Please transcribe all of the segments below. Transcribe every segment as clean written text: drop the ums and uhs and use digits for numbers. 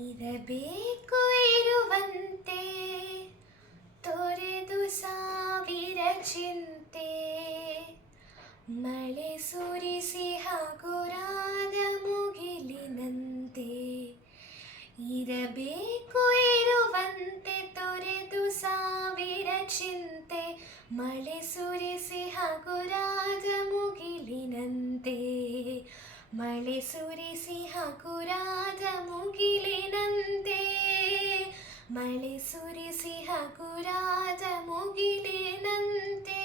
ಇರಬೇಕು ಇರುವಂತೆ ತೊರೆದು ಸಾವಿರ ಚಿಂತೆ, ಮಳೆ ಸುರಿಸಿ ಹಗುರಾದ ಮುಗಿಲಿನಂತೆ. ಇರಬೇಕು ಇರುವಂತೆ ತೊರೆದು ಸಾವಿರ ಚಿಂತೆ, ಮಳೆ ಸುರಿಸಿ ಹಗುರಾದ ಮುಗಿಲಿನಂತೆ. ಮಳೆ ಸುರಿಸಿ ಹಗುರಾದ ಮುಗಿಲಿನಂತೆ, ಮಳೆ ಸುರಿಸಿ ಹಗುರಾದ ಮುಗಿಲಿನಂತೆ.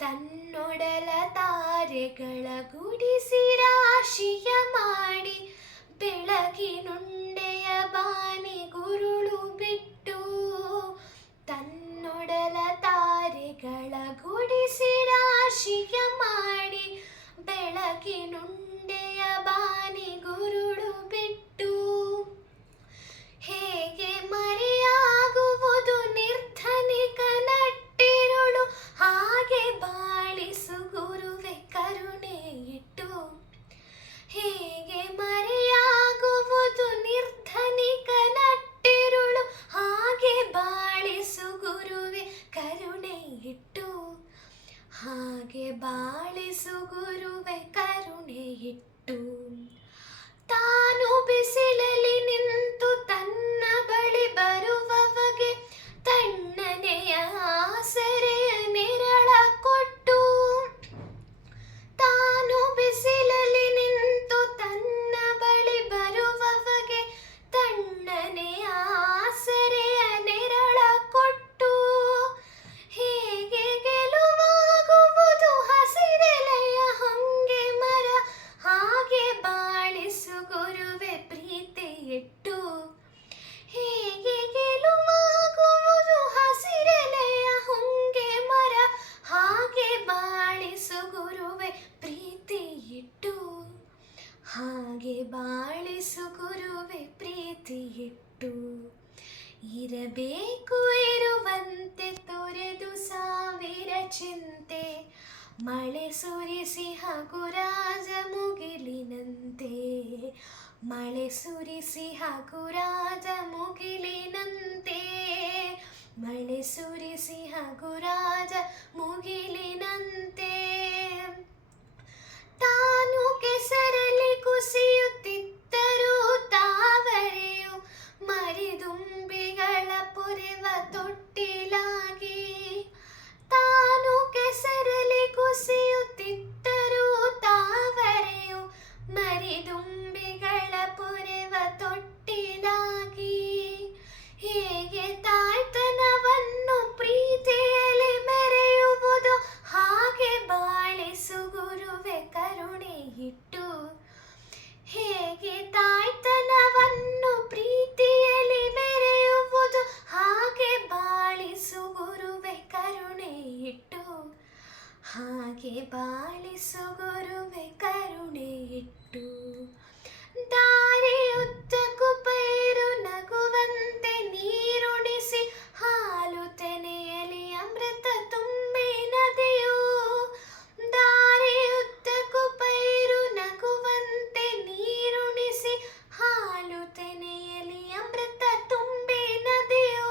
ತನ್ನೊಡಲ ತಾರೆಗಳ ಗುಡಿಸಿ ರಾಶಿಯ ಮಾಡಿ, ಬೆಳಗಿನುಂಡೆಯ ಬಾನಿ ಗುರುಳು ಬಿಟ್ಟು. ತನ್ನೊಡಲ ತಾರೆಗಳ ಗುಡಿಸಿ ರಾಶಿಯ ಮಾಡಿ, ಬೆಳಗಿನುಂಡೆಯ ಬಾನಿ ಗುರುಳು ಬಿಟ್ಟು. ಹೇಗೆ ಮರೆಯಾಗುವುದು ನಿರ್ಧನಿಕ ನಟ್ಟಿರುಳು, ಹಾಗೆ ಬಾಳಿಸು ಗುರುವೆ ಕರುಣೆ ಇಟ್ಟು. ಹೇಗೆ ಮರೆಯಾಗುವುದು ನಿರ್ಧನಿಕ ನಟ್ಟಿರುಳು, ಹಾಗೆ ಬಾಳಿಸು ಗುರುವೆ ಕರುಣೆ ಇಟ್ಟು. ಹಾಗೆ ಬಾಳಿಸು ಗುರುವೆ ಕರುಣೆ ಇಟ್ಟು. ತಾನು ಬಿಸಿಲಲ್ಲಿ ನಿಂತು ತನ್ನ ಬಳಿ ಬರುವವಗೆ ತಣ್ಣನೆಯ ಆಸರೆಯ ನೆರಳ ಕೊಟ್ಟು. ತಾನು ಬಿಸಿಲಲ್ಲಿ ನಿಂತು ತನ್ನ ಬಳಿ ಬರುವವಗೆ ತಣ್ಣನೆಯ ಆಸರೆಯ ನೆರಳ ಕೊಟ್ಟು. ಹೇಗೆ ಗೆಲುವಾಗುವುದು ಹಸಿರೆಲೆಯ ಹೊಂಗೆ ಮರ, ಹಾಗೆ ಬಾಳಿಸು ಗುರುವೆ ಪ್ರೀತಿ ಇಟ್ಟು. ಹೇಗೆ ಗೆಲುವಾಗುವುದು ಹಸಿರೆಲೆಯ ಹೊಂಗೆ ಮರ, ಹಾಗೆ ಬಾಳಿಸು ಗುರುವೆ ಪ್ರೀತಿ ಇಟ್ಟು. ಹಾಗೆ ಬಾಳಿಸು ಗುರುವೆ ಪ್ರೀತಿ ಇಟ್ಟು. ಇರಬೇಕು ಇರುವಂತೆ ತೊರೆದು ಸಾವಿರ ಚಿಂತೆ, ಮಳೆ ಸುರಿಸಿ ಹಗುರಾದ ಮುಗಿಲಿನಂತೆ. ಮಳೆ ಸುರಿಸಿ ಹಗುರಾದ ಮುಗಿಲಿನಂತೆ. ಮಳೆ ಸುರಿಸಿ ಹಗುರಾದ ಮುಗಿಲಿನಂತೆ. ತಾನು ಕೆಸರಲ್ಲಿ ಕುಸಿಯುತ್ತಿದ್ದರೂ ತಾವರೆಯು ಮರಿದುಂಬಿಗಳ ಪೊರೆವ ತೊಟ್ಟಿಲಾಗಿ. ತಾನು ಕೆಸರಲ್ಲಿ ಕುಸಿಯುತ್ತಿದ್ದರೂ ತಾವರೆಯು ಮರಿದುಂಬಿಗಳ ಪೊರೆವ ತೊಟ್ಟಿಲಾಗಿ. ಹೇಗೆ ತಾಯ್ತನವನ್ನು ಪ್ರೀತಿಯಲ್ಲಿ ಮೆರೆಯುವುದು, ಹಾಗೆ ಬಾಳಿಸು ಗುರುವೆ ಕರುಣೆ ಇಟ್ಟು. ಹೇಗೆ ತಾಯ್ತನವನ್ನು ಪ್ರೀತಿಯಲ್ಲಿ ಮೆರೆಯುವುದು, ಹಾಗೆ ಬಾಳಿಸು ಗುರುವೆ ಕರುಣೆ ಇಟ್ಟು. ಹಾಗೆ ಬಾಳಿಸು ಗುರುವೆ ಕರುಣೆ ಇಟ್ಟು. ದಾರಿಯುದ್ದಕ್ಕೂ ಪೈರು ನಗುವಂತೆ ನೀರುಣಿಸಿ, ಹಾಲು ತೆನೆಯಲಿ ಅಮೃತ ತುಂಬಿ ನದಿಯು. ದಾರಿಯುದ್ದಕ್ಕೂ ಪೈರು ನಗುವಂತೆ ನೀರುಣಿಸಿ, ಹಾಲು ತೆನೆಯಲಿ ಅಮೃತ ತುಂಬಿ ನದಿಯು.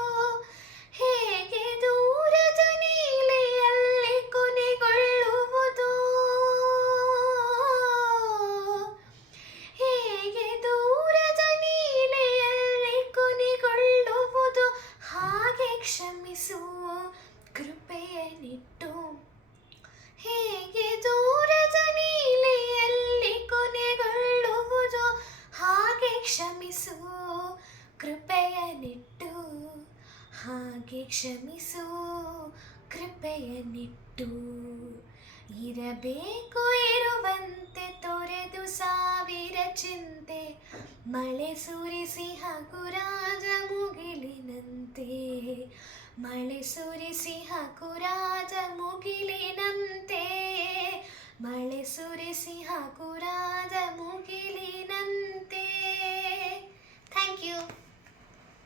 ಹೇಗೆ ದೂರದ ನೀಲಿಯಲ್ಲಿ ಕೊನೆಗೊಳ್ಳುವುದು, ಹೇಗೆ ದೂರದ ನೀಲಿಯಲ್ಲಿ ಕೊನೆಗೊಳ್ಳುವುದು, ಹಾಗೆ ಕ್ಷಮಿಸು ಕೃಪೆಯನ್ನಿಟ್ಟು. ಹೇಗೆ ದೂರದ ನೀಲಿಯಲ್ಲಿ ಕೊನೆಗೊಳ್ಳುವುದು, ಹಾಗೆ ಕ್ಷಮಿಸು ಕೃಪೆಯನ್ನಿಟ್ಟು. ಹಾಗೆ ಕ್ಷಮಿಸು ಕೃಪೆಯನ್ನಿಟ್ಟು. ಇರಬೇಕು ಇರುವಂತೆ ತೊರೆದು ಸಾವಿರ ಚಿಂತೆ, ಮಳೆ ಸುರಿಸಿ ಹಗುರಾದ ಮುಗಿಲಿನಂತೆ. ಮಳೆ ಸುರಿಸಿ ಹಗುರಾದ ಮುಗಿಲಿನಂತೆ. ಮಳೆ ಸುರಿಸಿ ಹಗುರಾದ ಮುಗಿಲಿನಂತೆ. Thank you.